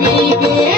मेरे